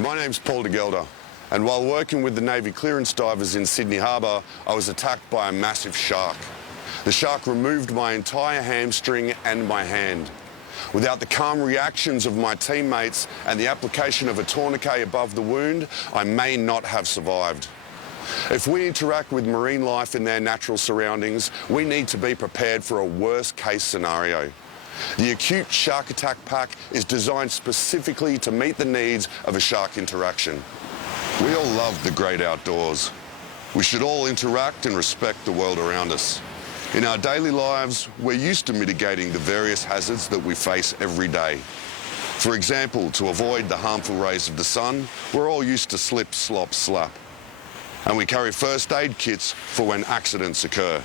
My name's Paul de Gelder, and while working with the Navy clearance divers in Sydney Harbour, I was attacked by a massive shark. The shark removed my entire hamstring and my hand. Without the calm reactions of my teammates and the application of a tourniquet above the wound, I may not have survived. If we interact with marine life in their natural surroundings, we need to be prepared for a worst-case scenario. The Acute Shark Attack Pack is designed specifically to meet the needs of a shark interaction. We all love the great outdoors. We should all interact and respect the world around us. In our daily lives, we're used to mitigating the various hazards that we face every day. For example, to avoid the harmful rays of the sun, we're all used to slip, slop, slap. And we carry first aid kits for when accidents occur.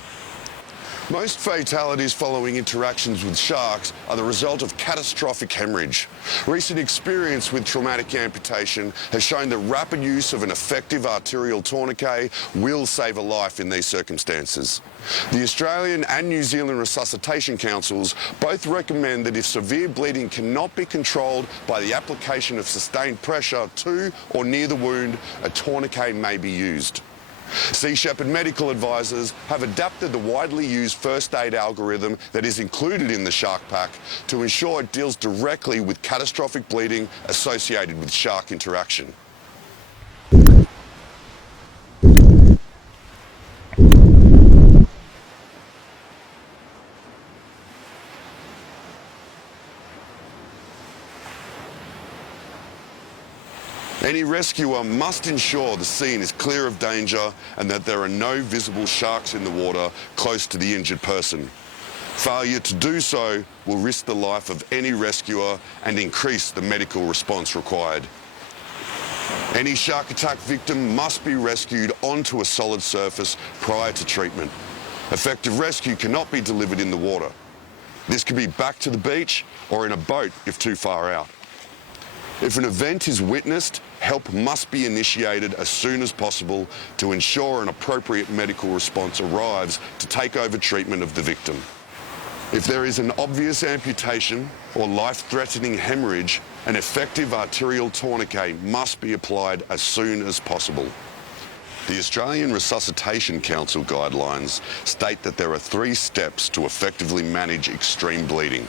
Most fatalities following interactions with sharks are the result of catastrophic hemorrhage. Recent experience with traumatic amputation has shown that rapid use of an effective arterial tourniquet will save a life in these circumstances. The Australian and New Zealand Resuscitation Councils both recommend that if severe bleeding cannot be controlled by the application of sustained pressure to or near the wound, a tourniquet may be used. Sea Shepherd medical advisors have adapted the widely used first aid algorithm that is included in the Shark Pack to ensure it deals directly with catastrophic bleeding associated with shark interaction. Any rescuer must ensure the scene is clear of danger and that there are no visible sharks in the water close to the injured person. Failure to do so will risk the life of any rescuer and increase the medical response required. Any shark attack victim must be rescued onto a solid surface prior to treatment. Effective rescue cannot be delivered in the water. This can be back to the beach or in a boat if too far out. If an event is witnessed, help must be initiated as soon as possible to ensure an appropriate medical response arrives to take over treatment of the victim. If there is an obvious amputation or life-threatening hemorrhage, an effective arterial tourniquet must be applied as soon as possible. The Australian Resuscitation Council guidelines state that there are 3 steps to effectively manage extreme bleeding.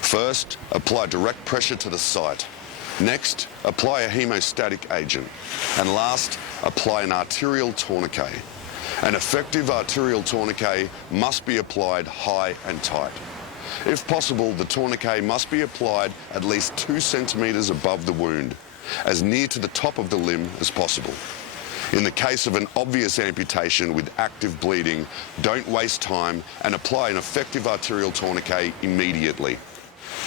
First, apply direct pressure to the site. Next, apply a hemostatic agent. And last, apply an arterial tourniquet. An effective arterial tourniquet must be applied high and tight. If possible, the tourniquet must be applied at least 2 centimetres above the wound, as near to the top of the limb as possible. In the case of an obvious amputation with active bleeding, don't waste time and apply an effective arterial tourniquet immediately.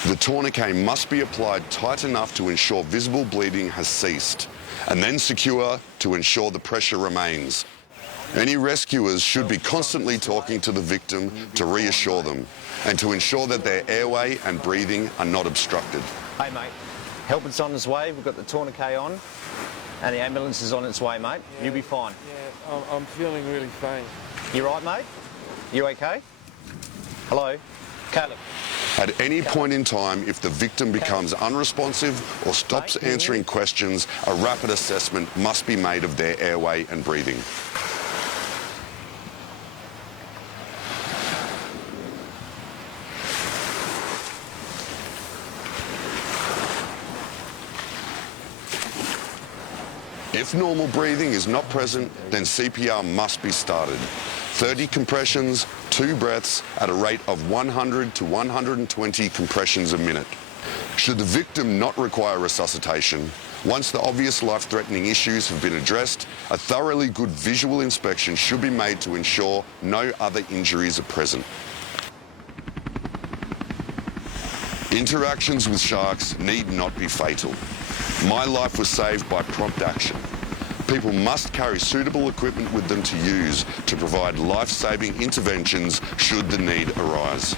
The tourniquet must be applied tight enough to ensure visible bleeding has ceased, and then secure to ensure the pressure remains. Any rescuers should be constantly talking to the victim to reassure them and to ensure that their airway and breathing are not obstructed. Hey mate, help is on its way. We've got the tourniquet on and the ambulance is on its way, mate. Yeah, you'll be fine. Yeah, I'm feeling really faint. You right, mate? You okay? Hello? Caleb. At any point in time, if the victim becomes unresponsive or stops answering questions, a rapid assessment must be made of their airway and breathing. If normal breathing is not present, then CPR must be started. 30 compressions, 2 breaths at a rate of 100 to 120 compressions a minute. Should the victim not require resuscitation, once the obvious life-threatening issues have been addressed, a thoroughly good visual inspection should be made to ensure no other injuries are present. Interactions with sharks need not be fatal. My life was saved by prompt action. People must carry suitable equipment with them to use to provide life-saving interventions should the need arise.